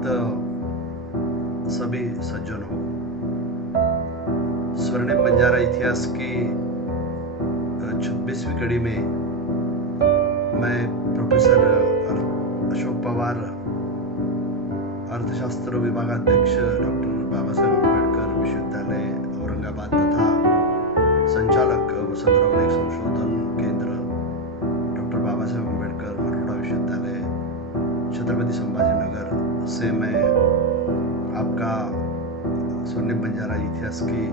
उपस्थित सभी सज्जन हो। स्वर्णिम बंजारा इतिहास की 26वीं कड़ी में मैं प्रोफेसर अशोक पवार, अर्थशास्त्र विभागाध्यक्ष डॉक्टर बाबा साहेब अम्बेडकर विश्वविद्यालय औरंगाबाद तथा संचालक वसंतराव नाईक संशोधन केंद्र डॉक्टर बाबा साहेब अम्बेडकर मराठवाडा विश्वविद्यालय छत्रपति संभाजीनगर से मैं आपका स्वर्णिम बंजारा इतिहास की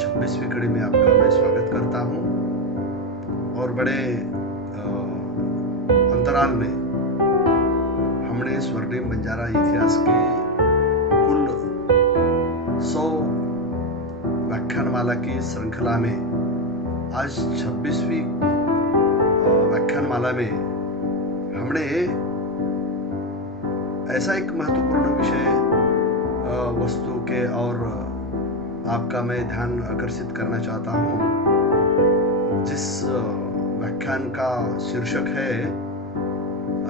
26वीं कड़ी में आपका मैं स्वागत करता हूं। और बड़े अंतराल में हमने स्वर्णिम बंजारा इतिहास के कुल 100 व्याख्यानमाला की श्रृंखला में आज 26वीं व्याख्यानमाला में हमने ऐसा एक महत्वपूर्ण विषय वस्तु के और आपका मैं ध्यान आकर्षित करना चाहता हूं, जिस व्याख्यान का शीर्षक है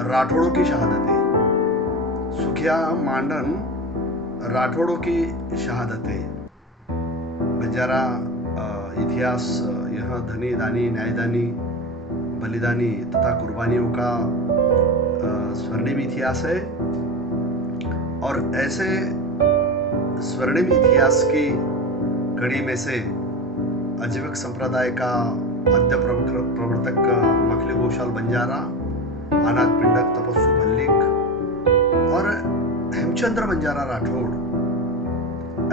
राठौड़ों की शहादतें। सुखिया मांडन राठौड़ों की शहादतें। बंजारा इतिहास यह धनी दानी न्यायदानी बलिदानी तथा कुर्बानियों का स्वर्णिम इतिहास है। और ऐसे स्वर्णिम इतिहास की कड़ी में से आजीविक संप्रदाय का आद्य प्रवर्तक मखली गोशाल बंजारा, अनाथ पिंडक तपस्सु भल्लिक और हेमचंद्र बंजारा राठौड़,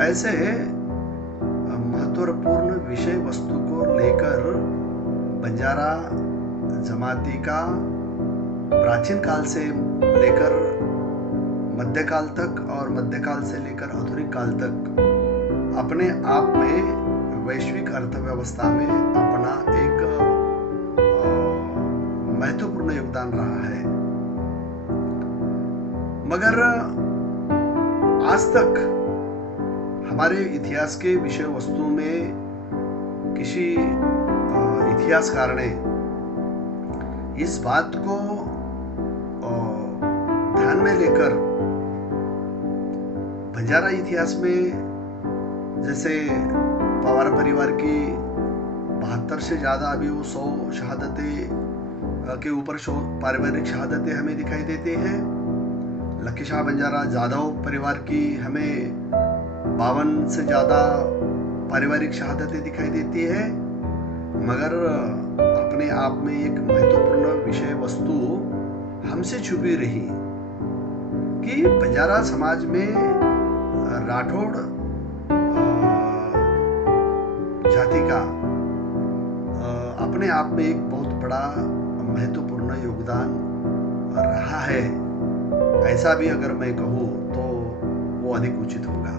ऐसे महत्वपूर्ण विषय वस्तु को लेकर बंजारा जमाती का प्राचीन काल से लेकर मध्यकाल तक और मध्यकाल से लेकर आधुनिक काल तक अपने आप में वैश्विक अर्थव्यवस्था में अपना एक महत्वपूर्ण योगदान रहा है। मगर आज तक हमारे इतिहास के विषय वस्तु में किसी इतिहासकार ने इस बात को ध्यान में लेकर बंजारा इतिहास में, जैसे पवार परिवार की 72 से ज्यादा अभी वो 100 शहादतें के ऊपर पारिवारिक शहादतें हमें दिखाई देती हैं। लकी शाह बंजारा जाधव परिवार की हमें 52 से ज्यादा पारिवारिक शहादतें दिखाई देती है। मगर अपने आप में एक महत्वपूर्ण विषय वस्तु हमसे छुपी रही कि बंजारा समाज में राठौड़ जाति का अपने आप में एक बहुत बड़ा महत्वपूर्ण योगदान रहा है। ऐसा भी अगर मैं कहूँ तो वो अधिक उचित होगा।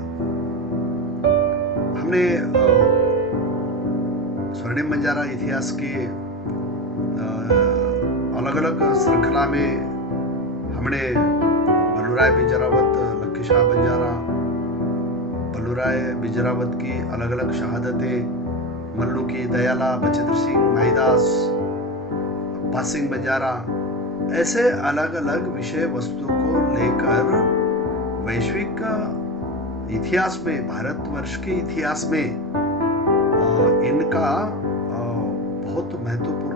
हमने स्वर्णिम बंजारा इतिहास के अलग अलग श्रृंखला में हमने बल्लूराय बिजरावत, लकी शाह बंजारा, बल्लूराय बिजरावत की अलग अलग शहादतें, मल्लू की दयाला, बचेंद्र सिंह, माहीदास, पासिंग बंजारा, ऐसे अलग अलग विषय वस्तु को लेकर वैश्विक इतिहास में, भारतवर्ष के इतिहास में इनका बहुत महत्वपूर्ण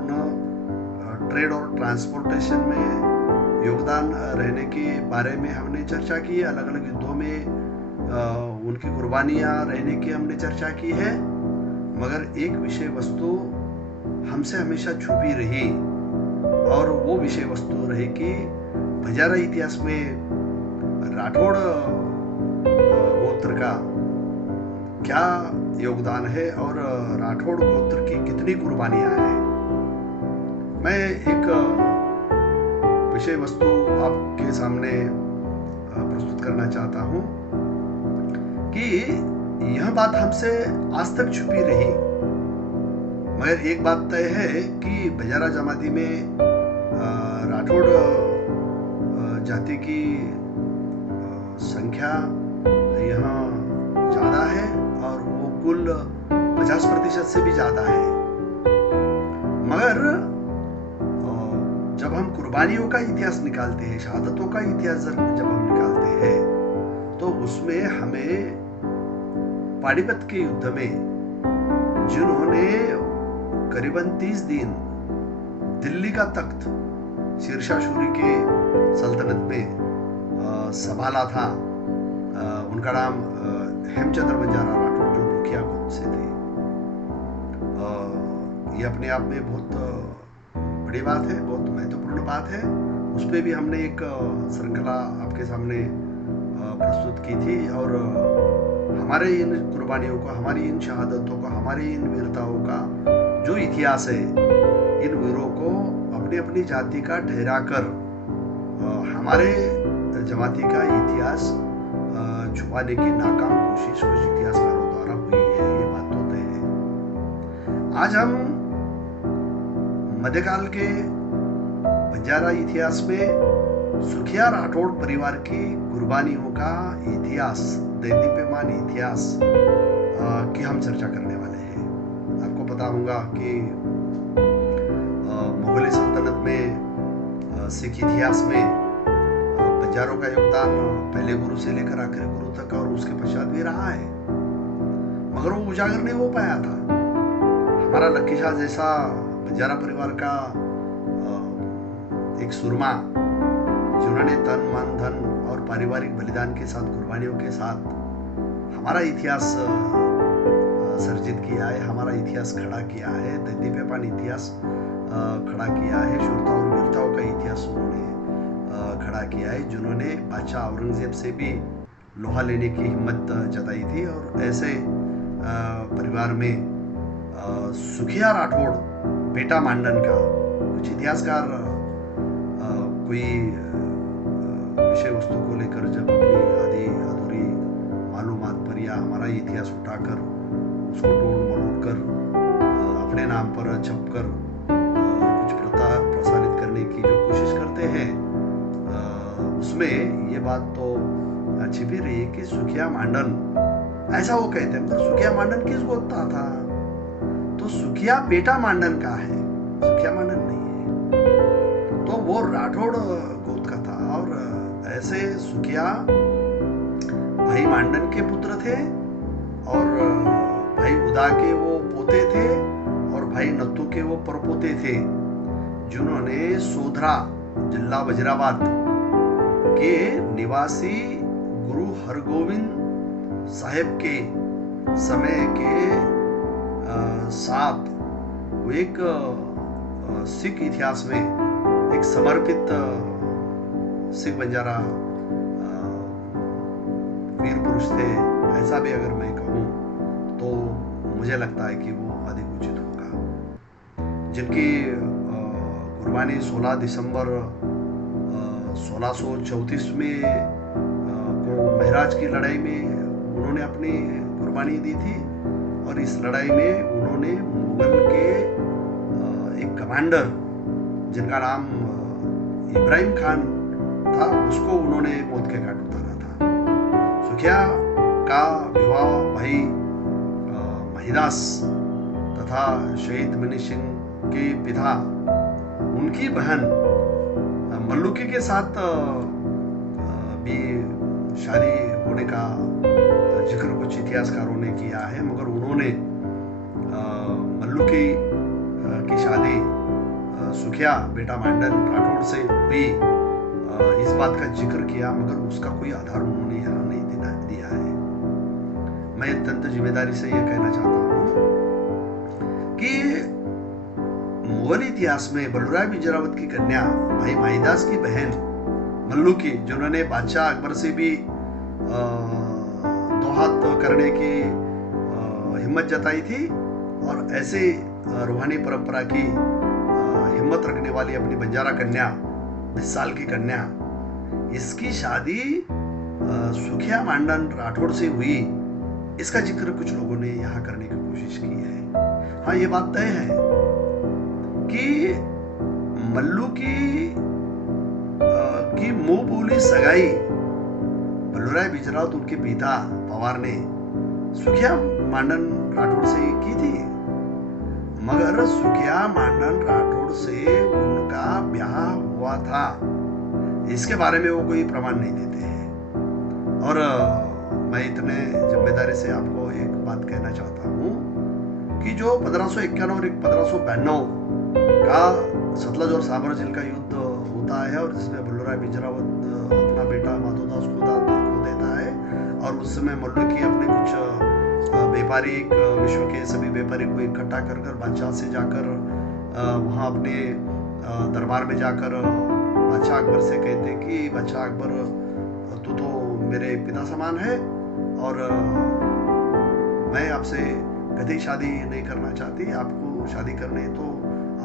ट्रेड और ट्रांसपोर्टेशन में योगदान रहने के बारे में हमने चर्चा की है। अलग अलग युद्धों में उनकी कुर्बानियां रहने की हमने चर्चा की है। मगर एक विषय वस्तु हमसे हमेशा छुपी रही और वो विषय वस्तु रही कि बंजारा इतिहास में राठौड़ गोत्र का क्या योगदान है और राठौड़ गोत्र की कितनी कुर्बानियां हैं। मैं एक विषय वस्तु आपके सामने प्रस्तुत करना चाहता हूं कि यह बात हमसे आज तक छुपी रही। मगर एक बात तय है कि बंजारा जमाती में राठौड़ जाति की संख्या यहाँ ज्यादा है और वो कुल 50% से भी ज्यादा है। मगर जब हम कुर्बानियों का इतिहास निकालते हैं, शहादतों का इतिहास जब हम निकालते हैं, उसमें हमें पानीपत के युद्ध में जिन्होंने करीबन 30 दिन दिल्ली का तख्त शेरशाह सूरी के सल्तनत में संभाला था, उनका नाम हेमचंद्र बंजारा राठौड़, जो मुखिया गोद से थे। ये अपने आप में बहुत बड़ी बात है, बहुत महत्वपूर्ण बात है। उस पर भी हमने एक श्रृंखला आपके सामने प्रस्तुत की थी, और हमारे इन कुर्बानियों को, हमारी इन शहादतों को, हमारी इन वीरताओं का जो इतिहास है, इन वीरों को अपनी अपनी जाति का ठहराकर हमारे जमाती का इतिहास छुपाने की नाकाम कोशिश कुछ इतिहासकारों द्वारा हुई है, ये बात तो तय है। आज हम मध्यकाल के बंजारा इतिहास में सुखिया राठौड़ परिवार की कुर्बानियों का इतिहास, दैदीप्यमान इतिहास की हम चर्चा करने वाले हैं। आपको पता होगा कि मुगल सल्तनत में, सिख इतिहास में बंजारों का योगदान पहले गुरु से लेकर आखिरी गुरु तक और उसके पश्चात भी रहा है, मगर वो उजागर नहीं हो पाया था। हमारा लक्की शाह जैसा बंजारा परिवार का एक सुरमा, जिन्होंने तन मन धन और पारिवारिक बलिदान के साथ, कुर्बानियों के साथ हमारा इतिहास सर्जित किया है, हमारा इतिहास खड़ा किया है, दैदीप्यमान इतिहास खड़ा किया है, शूरता और वीरताओं का इतिहास उन्होंने खड़ा किया है, जिन्होंने बादशाह औरंगजेब से भी लोहा लेने की हिम्मत जताई थी। और ऐसे परिवार में सुखिया राठौड़ बेटा मांडन का कुछ इतिहासकार कोई विषय वस्तु को लेकर जब अपनी आधी अधूरी मालूमात पर या हमारा इतिहास उठाकर उसको तोड़ मरोड़ कर अपने नाम पर छपकर कुछ प्रथा प्रसारित करने की जो कोशिश करते हैं, उसमें ये बात तो छिपी रही है कि सुखिया मांडन, ऐसा वो कहते हैं, मगर सुखिया मांडन किस गोद का था? तो सुखिया बेटा मांडन का है, सुखिया मांडन नहीं है, तो वो राठौड़ गोद का था। और ऐसे सुखिया भाई मांडन के पुत्र थे, और भाई उदा के वो पोते थे, और भाई नत्थु के वो परपोते थे, जिन्होंने सोधरा जिला वजीराबाद के निवासी गुरु हरगोविंद साहेब के समय के साथ वो एक सिख इतिहास में एक समर्पित सिख बंजारा वीर पुरुष थे। ऐसा भी अगर मैं कहूँ तो मुझे लगता है कि वो अधिक उचित होगा, जिनकी कुर्बानी 16 दिसंबर 1634 में को महराज की लड़ाई में उन्होंने अपनी कुर्बानी दी थी, और इस लड़ाई में उन्होंने मुगल के एक कमांडर जिनका नाम इब्राहिम खान था, उसको उन्होंने मौत के घाट उतारा था। सुखिया का विवाह भाई महिदास तथा शहीद मनी सिंह के पिता उनकी बहन मल्लुकी के साथ भी शादी होने का जिक्र कुछ इतिहासकारों ने किया है, मगर उन्होंने मल्लुकी की शादी सुखिया बेटा मांडन राठौड़ से हुई इस बात का जिक्र किया, मगर उसका कोई आधार उन्होंने यहाँ नहीं दिया है। मैं अत्यंत जिम्मेदारी से यह कहना चाहता हूँ कि मुगल इतिहास में बलुराय बिजरावत की कन्या भाई माहिदास की बहन मल्लुकी, जिन्होंने बादशाह अकबर से भी दो हाथ करने की हिम्मत जताई थी, और ऐसे रूहानी परंपरा की हिम्मत रखने वाली अपनी बंजारा कन्या, 20 साल की कन्या, इसकी शादी सुखिया मांडन राठौड़ से हुई, इसका जिक्र कुछ लोगों ने यहाँ करने की कोशिश की है। हाँ, ये बात तय है कि मल्लुकी की मुंह बोली सगाई बलुराय बिजरावत उनके पिता पवार ने सुखिया मांडन राठौड़ से की थी, मगर सुखिया मांडन राठौड़ से उनका ब्याह हुआ था, इसके बारे में वो कोई प्रमाण नहीं देते हैं। और मैं इतने जिम्मेदारी से आपको एक बात कहना चाहता हूँ कि जो 1551 और 1592 का सतलज और साबर झील का युद्ध होता है और जिसमें भल्लूराय बिजरावत अपना बेटा माधोदास को देता है, और उस समय मल्लुकी अपने कुछ व्यापारिक विश्व के सभी व्यापारी को इकट्ठा कर बादशाह से जाकर वहाँ अपने दरबार में जाकर बादशाह अकबर से कहते कि बादशाह अकबर, तू तो मेरे पिता समान है और मैं आपसे कभी शादी नहीं करना चाहती। आपको शादी करने तो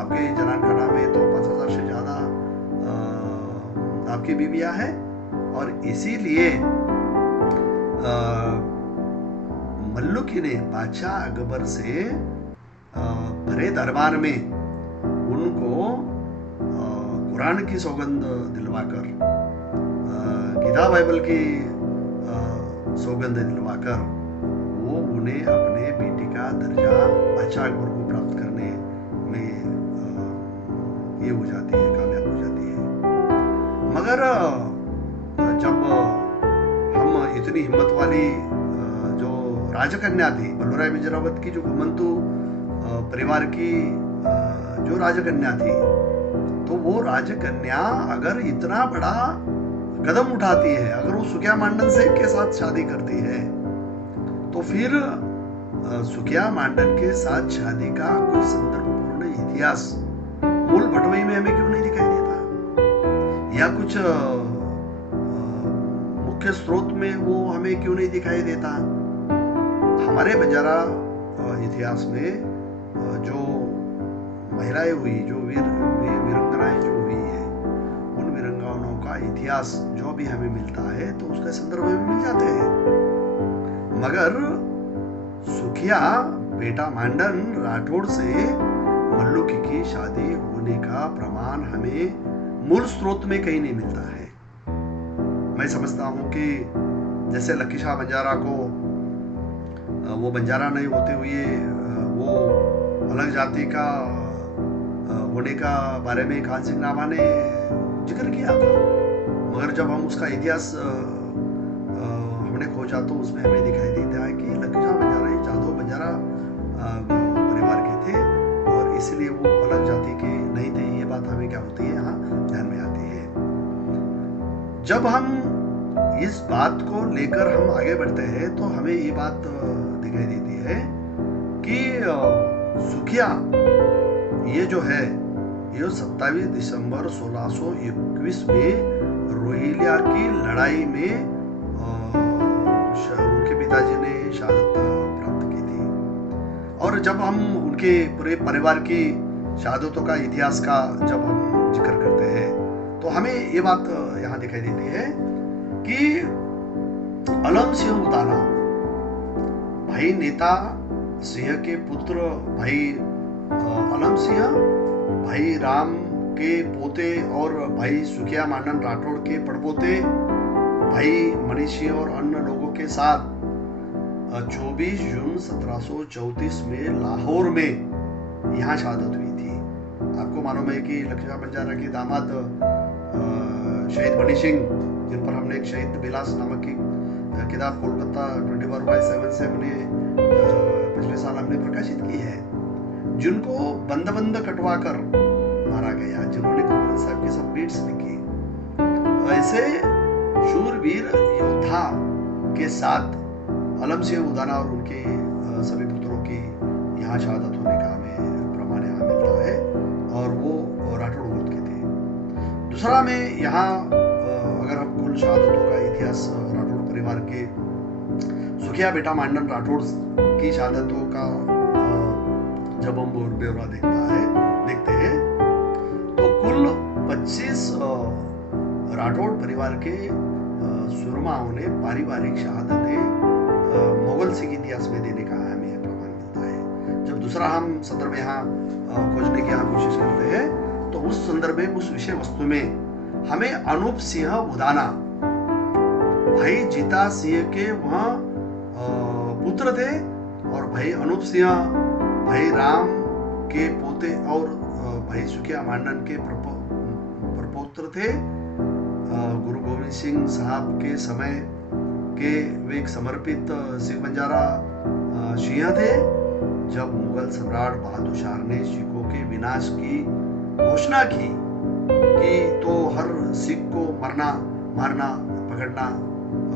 आपके जनान खाना में तो 5000 से ज़्यादा आपकी बीवियाँ हैं, और इसीलिए मल्लुकी ने बादशाह अकबर से भरे दरबार में उनको कुरान की सौगंध दिलवाकर, गीता बाइबल की सौगंध दिलवाकर वो उन्हें अपने बेटी का दर्जा बादशाह अकबर को प्राप्त करने में ये हो जाती है, कामयाब हो जाती है। मगर जब हम इतनी हिम्मत वाली जो राजकन्या थी, भल्लूराय बिजरावत की जो घुमंतु परिवार की जो राजकन्या थी, तो वो राजकन्या अगर इतना बड़ा कदम उठाती है, अगर वो सुखिया मांडन से के साथ शादी करती है, तो फिर सुखिया मांडन के साथ शादी का कोई संदर्भपूर्ण इतिहास मूल भटवई में हमें क्यों नहीं दिखाई देता, या कुछ मुख्य स्रोत में वो हमें क्यों नहीं दिखाई देता। हमारे बंजारा इतिहास में जो महिलाएं हुई, जो वीरांगनाएं जो हुई है, उन वीरांगनाओं का इतिहास जो भी हमें मिलता है तो उसके संदर्भ में मिल जाते हैं। मगर सुखिया बेटा मांडन राठौड़ से मल्लुकी की शादी होने का प्रमाण हमें मूल स्रोत में कहीं नहीं मिलता है। मैं समझता हूँ कि जैसे लक्की शाह बंजारा को वो बंजारा नहीं होते हुए वो अलग जाति का होने का बारे में खान सिंह नाभा ने जिक्र किया था, मगर जब हम उसका इतिहास हमने खोजा तो उसमें हमें दिखाई देता है कि लक्की शाह बंजारा ही जादव बंजारा परिवार के थे और इसलिए वो अलग जाति के नहीं थे। ये बात हमें क्या होती है, यहाँ ध्यान में आती है। जब हम इस बात को लेकर हम आगे बढ़ते हैं तो हमें ये बात दिखाई देती है कि सुखिया ये जो है ये 27 दिसंबर 1621 में रोहिल्या की लड़ाई में उनके पिताजी ने शहादत प्राप्त की थी। और जब हम उनके पूरे परिवार की शहादतों का इतिहास का जब हम जिक्र करते हैं तो हमें ये बात यहाँ दिखाई देती है कि अलम सिंह उदाना भाई नेता सिंह के पुत्र भाई अलम सिंह, भाई राम के पोते और भाई सुखिया मांडन राठौड़ के पड़पोते भाई मणि सिंह और अन्य लोगों के साथ 24 जून 1734 में लाहौर में यहाँ शहादत हुई थी। आपको मालूम है कि लक्की शाह बंजारा के दामाद शहीद मणि सिंह, जिन पर हमने एक शहीद विलास नामक की किताब कोलकाता 24/7 से हमने पिछले साल हमने प्रकाशित की है, जिनको बंद कटवा कर मारा गया, जिन्होंने गुरु ग्रंथ साहब की सब बीट्स लिखी। ऐसे शूरवीर योद्धा के साथ अलम सिंह उदाना और उनके सभी पुत्रों की यहाँ शहादत होने का हमें प्रमाण यहाँ मिलता है और वो राठौड़ गोत्र के थे। दूसरा में यहाँ अगर हम कुल शहादतों का इतिहास राठौड़ परिवार के सुखिया बेटा मांडन राठौड़ की शहादतों का जब हम ब्यौरा देखते हैं तो कुल 25 राठौड़ परिवार के सुरमाओं ने पारिवारिक शहादतें मुगल सिख इतिहास में देने का हमें प्रमाण मिलता है। जब दूसरा हम संदर्भ यहाँ खोजने की यहाँ कोशिश करते हैं तो उस संदर्भ में उस विषय वस्तु में हमें अनूप सिंह उदाना भाई जीता सिंह के वहाँ पुत्र थे और भाई अनूप सिंह भाई राम के पोते और भाई सुखिया मांडन के प्रपौत्र थे। गुरु गोविंद सिंह साहब के समय के वे एक समर्पित सिख बंजारा शिया थे। जब मुगल सम्राट बहादुर शाह ने सिखों के विनाश की घोषणा की कि तो हर सिख को मरना, मारना, पकड़ना,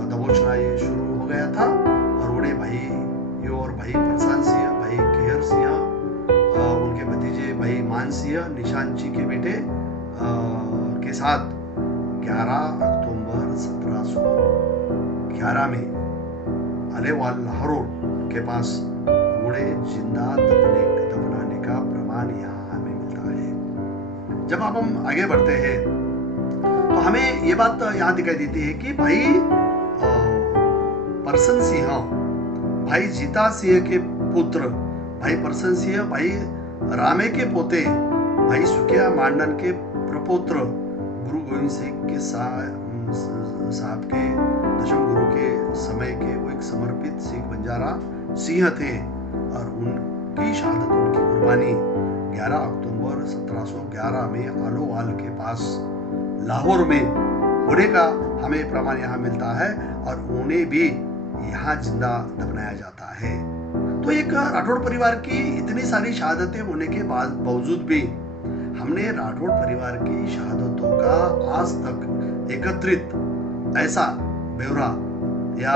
दबोचना ये शुरू हो गया था। और उन्हें भाई यो और भाई परसान सिंह, भाई केहर सिंह, उनके भतीजे भाई मान सिंह, निशान जी के बेटे के साथ 11 अक्टूबर 1711 में अलेवाल लाहौर के पास उन्हें जिंदा दफनाने का प्रमाण यहाँ हमें मिलता है। जब अब हम आगे बढ़ते हैं तो हमें ये बात यहाँ दिखाई देती है कि भाई परसन सिंह, भाई जीता सिंह के पुत्र भाई परसन सिंह, भाई रामे के पोते भाई सुखिया मांडन के प्रपोत्र गुरु गोविंद सिंह के साहब के दशम गुरु के समय के वो एक समर्पित सिख बंजारा सिंह थे। और उनकी शहादत, उनकी कुर्बानी 11 अक्टूबर 1711 में आलोवाल के पास लाहौर में होने का हमें प्रमाण यहाँ मिलता है। और उन्हें भी यहाँ जिंदा दफनाया जाता है। तो एक राठौड़ परिवार की इतनी सारी शहादतें होने के बावजूद भी हमने राठौड़ परिवार की शहादतों का आज तक एकत्रित ऐसा ब्यौरा या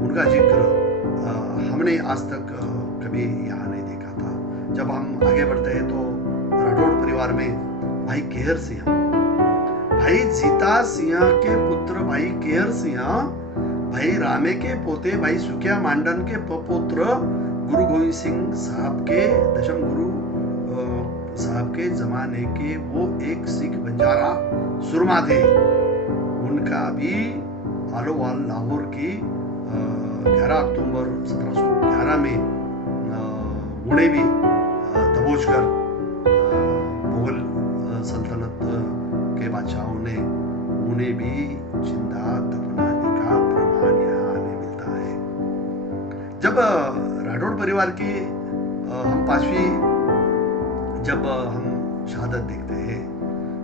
उनका जिक्र हमने आज तक कभी यहाँ नहीं देखा था। जब हम आगे बढ़ते हैं तो राठौड़ परिवार में भाई केहर सिंह, भाई जीता सिंह के पुत्र भाई केहर सिंह, भाई रामे के पोते भाई सुखिया मांडन के पुत्र गुरु गोविंद सिंह साहब के दशम गुरु साहब के जमाने के वो एक सिख बंजारा सुरमा थे। उनका भी आलोवाल लाहौर की 11 अक्टूबर 1711 में उन्हें भी दबोच कर मुगल सल्तनत के बादशाहों ने उन्हें भी जिंदा दफनाने का प्रमाण यहाँ हमें मिलता है। जब राठौड़ परिवार की हम पांचवी जब हम शहादत देखते हैं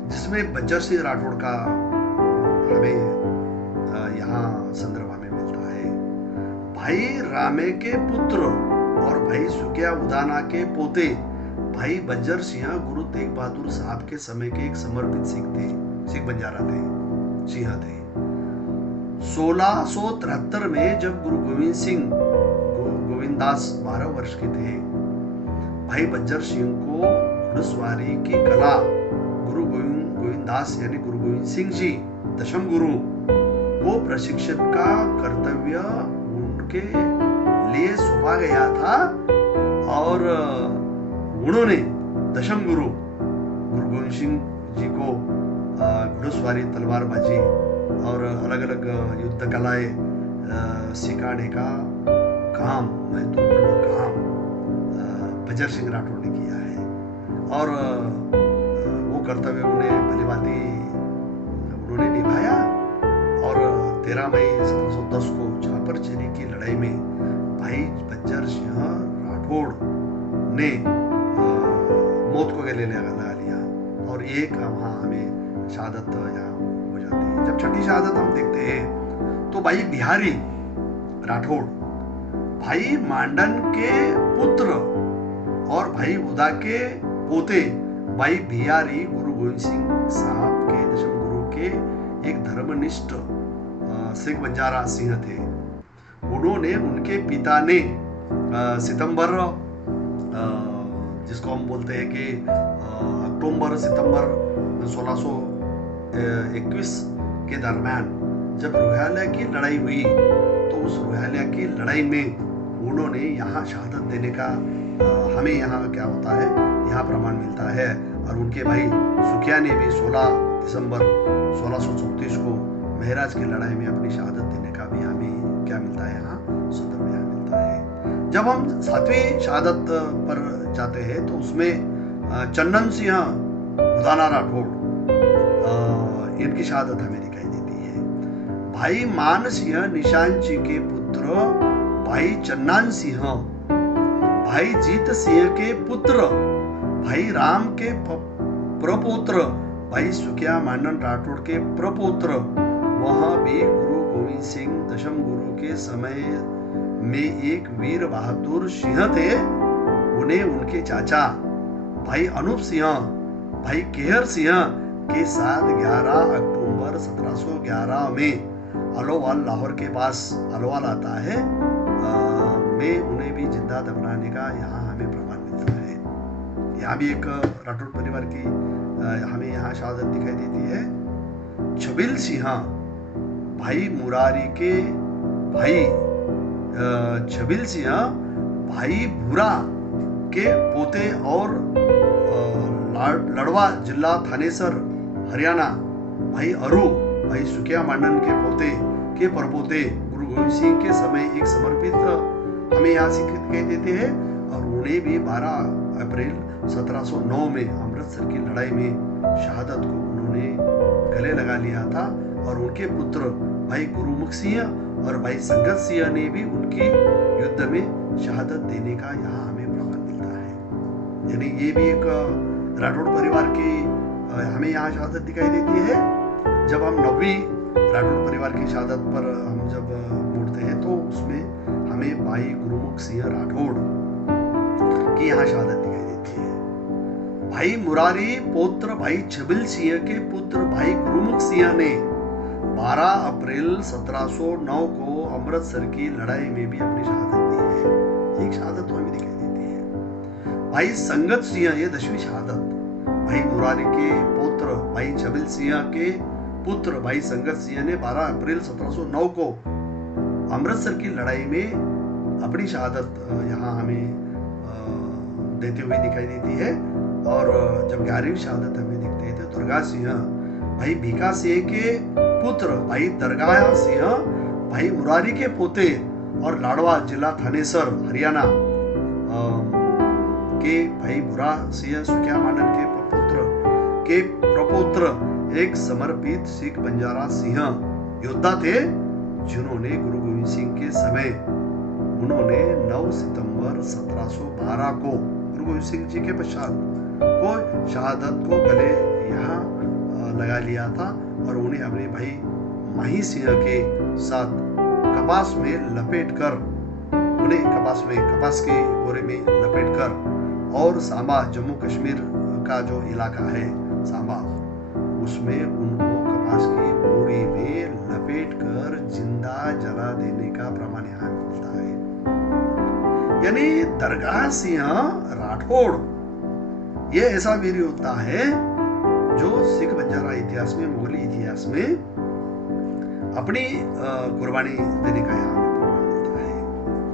जिसमें बज्जर सिंह राठौड़ का हमें यहाँ संदर्भ हमें मिलता है। भाई रामे के पुत्र और भाई सुखिया उदाना के पोते भाई बज्जर सिंह गुरु तेग बहादुर साहब के समय के एक समर्पित सिख बंजारा थे, सिंह थे। 1673 में जब गुरु गोविंद दास 12 वर्ष के थे, भाई बज्जर सिंह को घुड़सवारी की कला गुरु गोविंद दास यानी गुरु गोविंद सिंह जी दशम गुरु को प्रशिक्षण का कर्तव्य उनके लिए सौंपा गया था। और उन्होंने दशम गुरु गोविंद सिंह जी को घुड़सवारी, तलवारबाजी और अलग अलग युद्ध कलाएं सिखाने का काम, महत्वपूर्ण काम बज्जर सिंह राठौड़ ने किया है। और वो कर्तव्य उन्हें भलीभांति उन्होंने निभाया। और 13 मई 1710 को छापरचेरी की लड़ाई में भाई बज्जर सिंह राठौड़ ने मौत को गले लगा लिया। और एक वहाँ हमें शहादत यहाँ हो जाती है। जब छठी शहादत हम देखते हैं तो भाई बिहारी राठौड़ भाई मांडन के पुत्र और भाई उदा के पोते भाई बिहारी गुरु गोविंद सिंह साहब के दशम गुरु के एक धर्मनिष्ठ सिख बंजारा सिंह थे। उन्होंने, उनके पिता ने सितंबर, जिसको हम बोलते हैं कि अक्टूबर सितंबर 1621 के दरम्यान जब रुहैला की लड़ाई हुई तो उस रुहैला की लड़ाई में उन्होंने यहाँ शहादत देने का हमें यहाँ क्या होता है, यहाँ प्रमाण मिलता है। और उनके भाई सुखिया ने भी 16 दिसंबर 1634 को महराज की लड़ाई में अपनी शहादत देने का भी हमें क्या मिलता है, यहाँ संदर्भ यहाँ मिलता है। जब हम 7वीं शहादत पर जाते हैं तो उसमें चन्नन सिंह उदाना राठौड़, इनकी शहादत हमें दिखाई देती है। भाई मान सिंह निशान जी के पुत्र भाई चन्नान सिंह, भाई जीत सिंह के पुत्र भाई राम के प्रपोत्र भाई सुखिया मांडन राठौड़ के प्रपोत्र, वहां भी गुरु गोविंद सिंह दशम गुरु के समय में एक वीर बहादुर सिंह थे। उन्हें उनके चाचा भाई अनूप सिंह, भाई केहर सिंह के साथ 11 अक्टूबर 1711 में अलोवाल, लाहौर के पास अलोवाल आता है, में उन्हें भी जिंदा दफनाने का यहाँ हमें प्रमाण मिलता है। यहाँ भी एक राठौड़ परिवार की हमें यहाँ शहादत दिखाई देती है। छबिल सिंह भाई मुरारी के भाई, छबिल सिंह भाई भूरा के पोते और लड़वा जिला थानेसर हरियाणा भाई अरू भाई सुखिया मांडन के पोते के परपोते गुरु गोविंद सिंह के समय एक समर्पित हमें यहाँ से दिखाई देते हैं। और उन्हें भी 12 अप्रैल 1709 में अमृतसर की लड़ाई में शहादत को उन्होंने गले लगा लिया था। और उनके पुत्र भाई गुरुमुख सिंह और भाई संगत सिंह ने भी उनकी युद्ध में शहादत देने का यहाँ हमें प्रमाण मिलता है। यानी ये भी एक राठौड़ परिवार की हमें यहाँ शहादत दिखाई देती है। जब हम 9वीं राठौड़ परिवार की शहादत पर हम जब मुड़ते हैं तो उसमें हमें भाई गुरुमुख सिंह राठौड़ की यहाँ शहादत दिखाई देती है। भाई मुरारी पौत्र भाई छबिल सिंह के पुत्र भाई गुरुमुख सिंह ने 12 अप्रैल 1709 को अमृतसर की लड़ाई में भी अपनी शहादत दी है। एक शहादत तो हमें दिखाई देती है। भाई संगत सिंह, ये 10वीं शहादत, भाई मुरारी के पुत्र भाई छबिल सिंह के पुत्र भाई संगत सिंह ने 12 अप्रैल 1709 को अमृतसर की लड़ाई में अपनी शहादत यहाँ हमें देते हुए दिखाई देती है। और जब 11वीं शहादत हमें दिखते हैं तो दुर्गा सिंह भाई भीखा सिंह के पुत्र भाई दरगाह सिंह भाई मुरारी के पोते और लाडवा जिला थानेसर हरियाणा के भाई भूरा सिंह सुखिया मांडन के पुत्र के प्रपुत्र एक समर्पित सिख बंजारा सिंह योद्धा थे, जिन्होंने गुरु गोविंद सिंह के समय उन्होंने 9 सितंबर 1712 को गुरु गोविंद सिंह जी के पश्चात को शहादत को गले यहाँ लगा लिया था। और उन्हें अपने भाई माही सिंह के साथ कपास में लपेटकर, उन्हें कपास के बोरे में लपेटकर और सांबा, जम्मू कश्मीर का जो इलाका है सांबा, उसमें उनको कपास की बोरी में लपेटकर जिंदा जला देने का प्रमाण यहाँ मिलता है। यानी दरगाह सिंह राठौड़ ये ऐसा वीर योद्धा है जो सिख बंजारा इतिहास में, मुगली इतिहास में अपनी कुर्बानी देने का यहाँ प्रमाण मिलता है।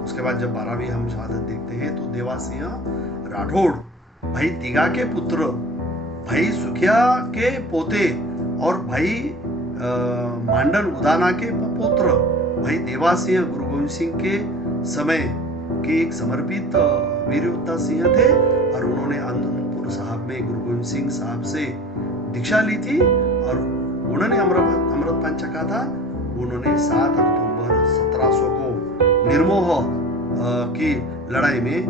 उसके बाद जब 12वीं हम शहादत देखते हैं तो देवा सिंह राठौड़ भाई तिगा के पुत्र भाई सुखिया के पोते और भाई मांडल उदाना के पुत्र भाई देवा सिंह गुरु गोविंद सिंह के समय के एक समर्पित वीर योद्धा सिंह थे। और उन्होंने आनंदपुर साहब में गुरु गोविंद सिंह साहब से दीक्षा ली थी और उन्होंने अमृतपान चखा था। उन्होंने 7 अक्टूबर 1700 को निर्मोह की लड़ाई में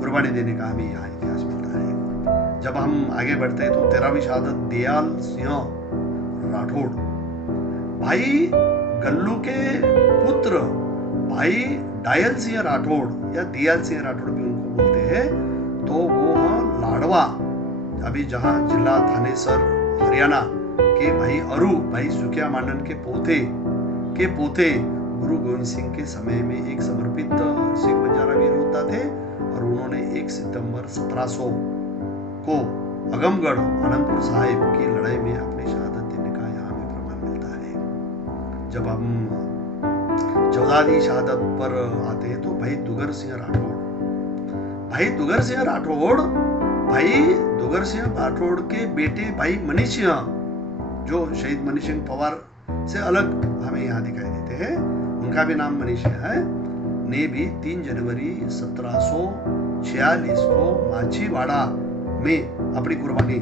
कुर्बानी देने का हमें यहाँ इतिहास मिलता है। जब हम आगे बढ़ते हैं तो 13वीं शहादत दयाल सिंह राठौड़ भाई गल्लू के पुत्र भाई डायल सिंह राठौड़ या दयाल सिंह राठौड़ भी उनको बोलते हैं। तो वो लाडवा, अभी जहां जिला थानेसर हरियाणा के भाई अरू भाई सुखिया मांडन के पोते गुरु गोविंद सिंह के समय में एक समर्पित सिख बंजारा वीर योद्धा थे। और उन्होंने 1 सितंबर 1700 को अगमगढ़ आनंदपुर साहिब की लड़ाई में अपनी शहादत देने का यहाँ हमें प्रमाण मिलता है। जब हम 14वीं शहादत पर आते हैं तो भाई दुगर सिंह राठौड़ के बेटे भाई मनीष सिंह, जो शहीद मनीष सिंह पवार से अलग हमें यहाँ दिखाई देते हैं, उनका भी नाम मनीष है, ने भी 3 जनवरी 1746 को माछीवाड़ा में अपनी कुर्बानी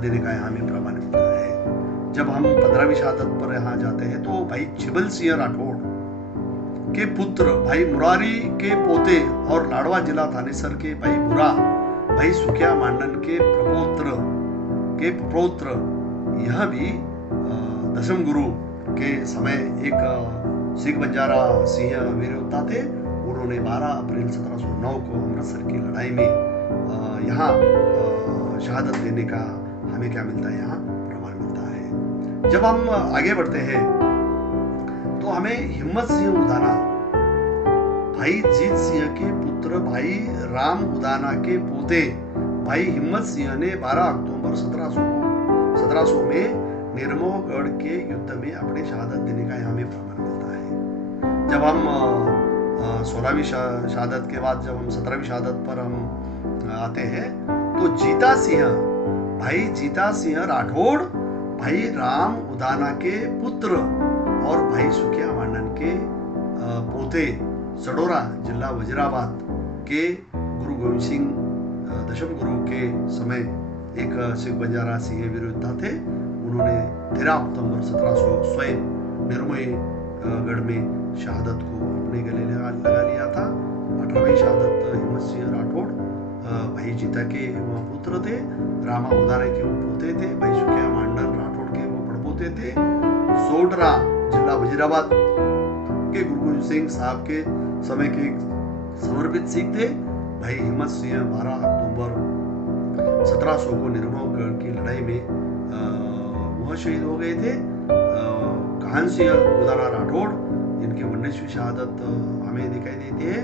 देने का यहाँ हमें प्रमाण मिलता है। जब हम 15वीं शहादत पर यहाँ जाते हैं तो भाई छिबल सिंह राठौड़ के पुत्र भाई मुरारी के पोते और लाडवा जिला थानेसर के भाई बुरा भाई सुखिया मांडन के प्रपौत्र यह भी दशम गुरु के समय एक सिख बंजारा सिंह वीर योद्धा थे। उन्होंने 12 अप्रैल 1709 को अमृतसर की लड़ाई में यहाँ शहादत देने का हमें क्या मिलता है, यहाँ प्रमाण मिलता है। जब हम आगे बढ़ते हैं तो हमें हिम्मत सिंह उदाना, भाई जीत सिंह के पुत्र भाई राम उदाना के पोते भाई हिम्मत सिंह ने 12 अक्टूबर 1700 में निर्मोहगढ़ के युद्ध में अपने शहादत देने का यहाँ हमें प्रमाण मिलता है। जब हम 16वीं शहादत के बाद जब हम 17वीं शहादत पर हम आते हैं तो जीता सिंह, भाई जीता सिंह राठौड़ भाई राम उदाना के पुत्र और भाई सुखिया मांडन के पोते सडोरा जिला वजीराबाद के गुरु गोविंद सिंह दशम गुरु के समय एक सिख बंजारा सिंह वीर योद्धा थे। उन्होंने 13 अक्टूबर 1700 स्वयं निर्मोहीगढ़ में शहादत को अपने गले लगा लिया था। 18वीं शहादत हिम्मत सिंह राठौड़ भाई जीता के वो पुत्र थे, रामा उदाना के वो पोते थे, भाई सुखिया मांडन राठौड़ के वो पड़पोते थे। सोडरा जिला वजीराबाद के गुरु गोविंद सिंह साहब के समय के समर्पित सिख थे। भाई हिम्मत सिंह 12 अक्टूबर 1700 को निर्मोहगढ़ की लड़ाई में वह शहीद हो गए थे। काहन सिंह उदाना राठौड़ जिनकी 19वीं शहादत हमें दिखाई देती है।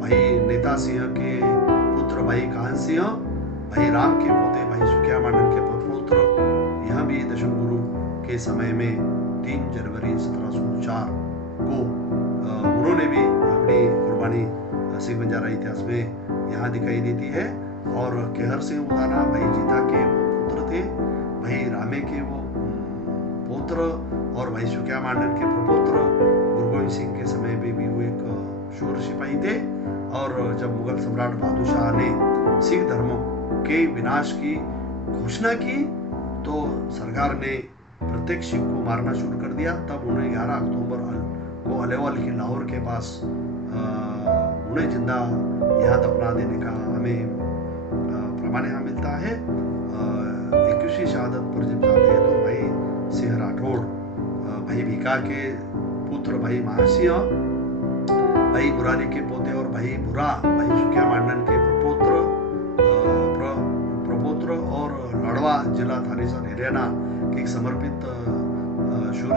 भाई नेता सिंह के पुत्र भाई काहन सिंह, भाई राम के पोते भाई सुखिया मांडन के पुत्र, यह भी दशम गुरु के समय में 3 जनवरी 1704 को उन्होंने भी अपनी कुर्बानी सिख बंजारा इतिहास में यहाँ दिखाई देती है। और केहर सिंह उदाना भाई जीता के वो पुत्र थे, भाई रामे के वो पुत्र और भाई सुखिया मांडन के प्रपुत्र गुरु गोविंद सिंह के समय में भी वो एक शूर सिपाही थे। और जब मुगल सम्राट बहादुर शाह ने सिख धर्म के विनाश की घोषणा की तो सरकार ने प्रत्येक सिख को मारना शुरू कर दिया। तब उन्हें 11 अक्टूबर को अलेवल के लाहौर के पास उन्हें जिंदा यहाँ दफना देने का हमें प्रमाण यहाँ मिलता है। 21वीं शहादत पर जब जाते हैं तो भाई सिंह राठौड़ भाई भीका के पुत्र भाई महासिंह, भाई बुरारी के पोते और भाई बुरा भाई सुखिया मांडन के प्रपुत्र और लड़वा जिला थानेसर हरियाणा के एक समर्पित शूर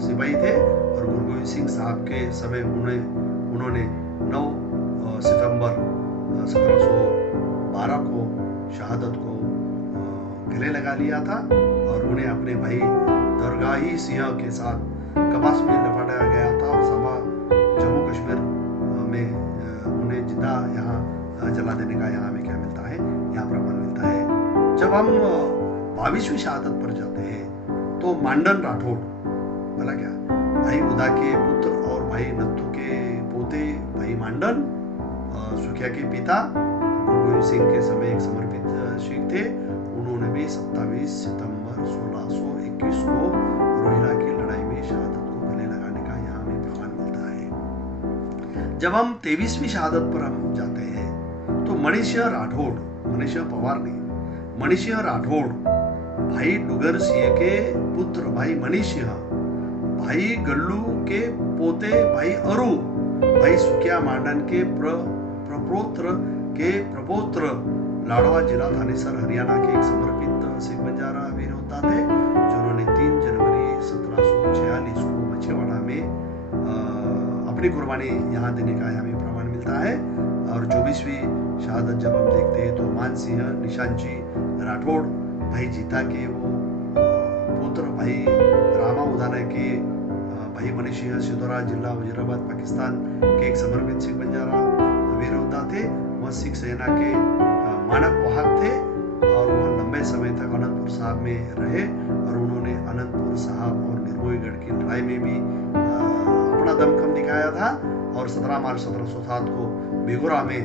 सिपाही थे। और गुरु गोविंद सिंह साहब के समय उन्होंने 9 सितंबर 1712 को शहादत को गले लगा लिया था। और उन्हें अपने भाई दरगाही सिंह के साथ कपास में लपटाया गया था और सभा जम्मू कश्मीर में उन्हें जिंदा यहाँ जला देने का यहाँ हमें क्या मिलता है, यहाँ प्रमाण मिलता है। जब हम 22वीं शहादत पर जाते हैं तो मांडन राठौड़ भला क्या भाई उदा के पुत्र और भाई नत्थु के पोते भाई मांडन सुखिया के पिता गुरु गोविंद सिंह के समय एक समर्पित सिख थे। उन्होंने भी 27 सितंबर 1621 को रोहिला की लड़ाई में शहादत को गले लगाने का यहाँ हमें प्रमाण मिलता है। जब हम 23वीं शहादत पर हम जाते हैं तो मणिसिंह राठौड़, मणिसिंह पवार नहीं, मणिसिंह राठौड़ भाई डुगर सिंह के पुत्र भाई मणिसिंह, भाई गल्लू के पोते भाई अरु, भाई सुखिया मांडन के प्रपोत्र लाड़वा जिला थानेसर हरियाणा के एक समर्पित सिख बंजारा वीर योद्धा थे जिन्होंने 3 जनवरी 1746 को मछेवाड़ा में अपनी कुर्बानी यहाँ देने का हमें प्रमाण मिलता है। और 24वीं शहादत जब हम देखते हैं तो मान सिंह निशान जी राठौड़ भाई जीता के वो पुत्र भाई रामा उदाना के भाई मनीषिंह सिदोरा जिला वजीराबाद पाकिस्तान के एक समर्पित सिख बंजारा वीर योद्धा थे। वह सिख सेना के मानक वाहक थे और वह लंबे समय तक अनंतपुर साहब में रहे और उन्होंने अनंतपुर साहब और निर्मोहीगढ़ की लड़ाई में भी अपना दमखम दिखाया था। और 17 मार्च 1707 को बेगुरा में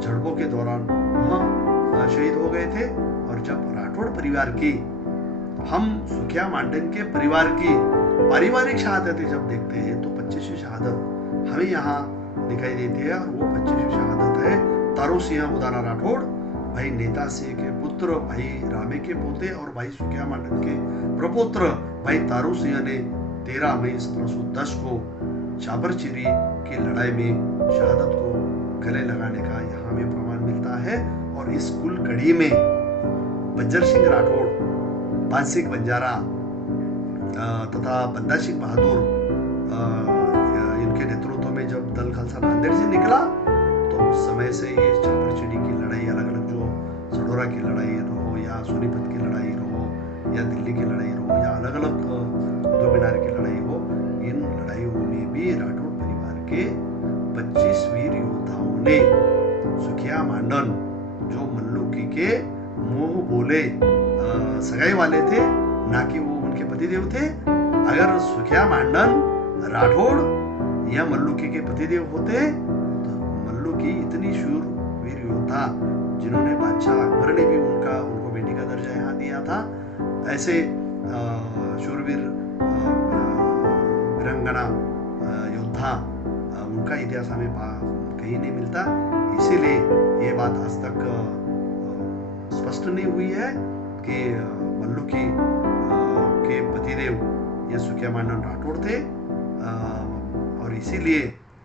झड़पों के दौरान वह शहीद हो गए थे। और जब राठौड़ परिवार की, हम सुखिया मांडन के परिवार की पारिवारिक शहादतें जब देखते हैं तो 25वीं शहादत हमें यहाँ दिखाई देती है। और वो 25वीं शहादत है तारू सिंह उदाना राठौड़ भाई नेता सिंह के पुत्र भाई रामे के पोते और भाई सुखिया मांडन के प्रपुत्र भाई तारू सिंह ने 13 मई 1710 को चापरचिरी की लड़ाई में शहादत को गले लगाने का यहाँ हमें प्रमाण मिलता है। और इस कुल कड़ी में बंजर सिंह राठौड़, पान सिंह बंजारा तथा बंदा सिंह बहादुर इनके नेतृत्व में जब दल खालसा नांदेड़ से निकला तो उस समय से ये चापरचिड़ी की लड़ाई, अलग अलग जो सडोरा की लड़ाई रहो या सोनीपत की लड़ाई रहो या दिल्ली की लड़ाई रहो या अलग अलग कुतुब मीनार की लड़ाई हो, इन लड़ाइयों में भी राठौड़ परिवार के 25 वीर योद्धाओं ने सुखिया मांडन, जो मल्लुकी के मुंह बोले सगाई वाले थे, ना कि वो उनके पतिदेव थे। अगर सुखिया मांडन राठौड़ या मल्लुकी के पतिदेव होते तो मल्लुकी इतनी शूर वीर योद्धा, जिन्होंने बादशाह अकबर ने भी उनको बेटी का दर्जा यहाँ दिया था, ऐसे शूरवीर वीरांगना योद्धा, उनका इतिहास हमें कहीं नहीं मिलता। इसीलिए ये बात आज तक स्पष्ट नहीं हुई है कि मल्लुकी के पतिदेव ये सुखिया मांडन राठौड़ थे। और इसीलिए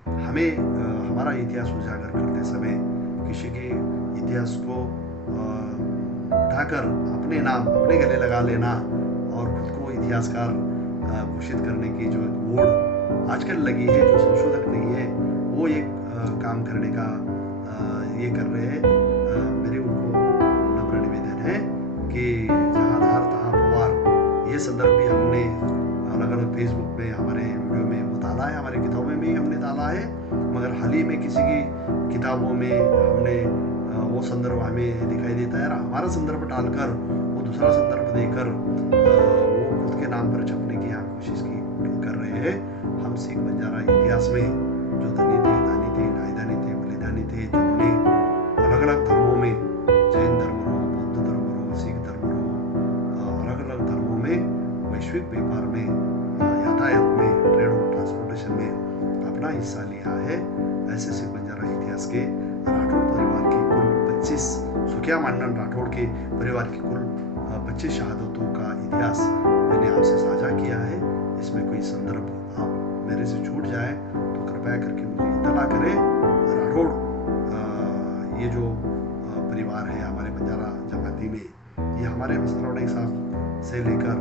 हमें हमारा इतिहास उजागर करते समय किसी के इतिहास को उठाकर अपने नाम अपने गले लगा लेना और खुद को इतिहासकार घोषित करने की जो होड़ आजकल लगी है, जो संशोधक नहीं है वो एक काम करने का ये कर रहे हैं, मेरे उनको नम्र निवेदन है कि जहाँ धार तहाँ पवार, ये संदर्भ भी हमने अलग अलग फेसबुक में हमारे वीडियो में वो डाला है, हमारे किताबों में भी हमने डाला है, मगर हाल ही में किसी की किताबों में हमने वो संदर्भ हमें दिखाई देता है, हमारा संदर्भ डालकर वो दूसरा संदर्भ देकर वो खुद के नाम पर छपने की यहाँ कोशिश कर रहे हैं। हम सिख बंजारा इतिहास में जो धनी थे, दानी थे, नायदानी थे, बलिदानी थे, जिन्होंने अलग अलग धर्मों में, जैन धर्म हो, बौद्ध धर्म हो, सिख धर्म हो, अलग अलग धर्मों में वैश्विक व्यापार में, यातायात में, ट्रेड और ट्रांसपोर्टेशन में अपना हिस्सा लिया है, ऐसे सिख बंजारा इतिहास के राठौड़ परिवार की कुल 25, सुखिया मांडन राठौड़ के परिवार की कुल 25 शहादतों का इतिहास मैंने आपसे साझा किया है। इसमें कोई संदर्भ आप मेरे से छूट जाए तो कृपया करके मुझे इत्तला करें। राठौड़ ये जो परिवार है हमारे बंजारा जमाती में, ये हमारे मसरौडे साहब से लेकर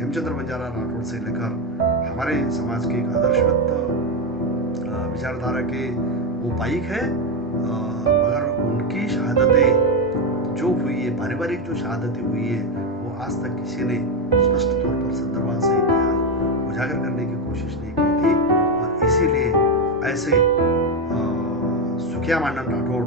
हेमचंद्र बंजारा राठौड़ से लेकर हमारे समाज के एक आदर्शवत विचारधारा के वो पाइक है, मगर उनकी शहादतें जो हुई है, पारिवारिक जो शहादतें हुई है, वो आज तक किसी ने स्पष्ट तौर पर संदर्भ से इतिहास उजागर करने की कोशिश नहीं की थी। और इसीलिए ऐसे सुखिया मांडन राठौड़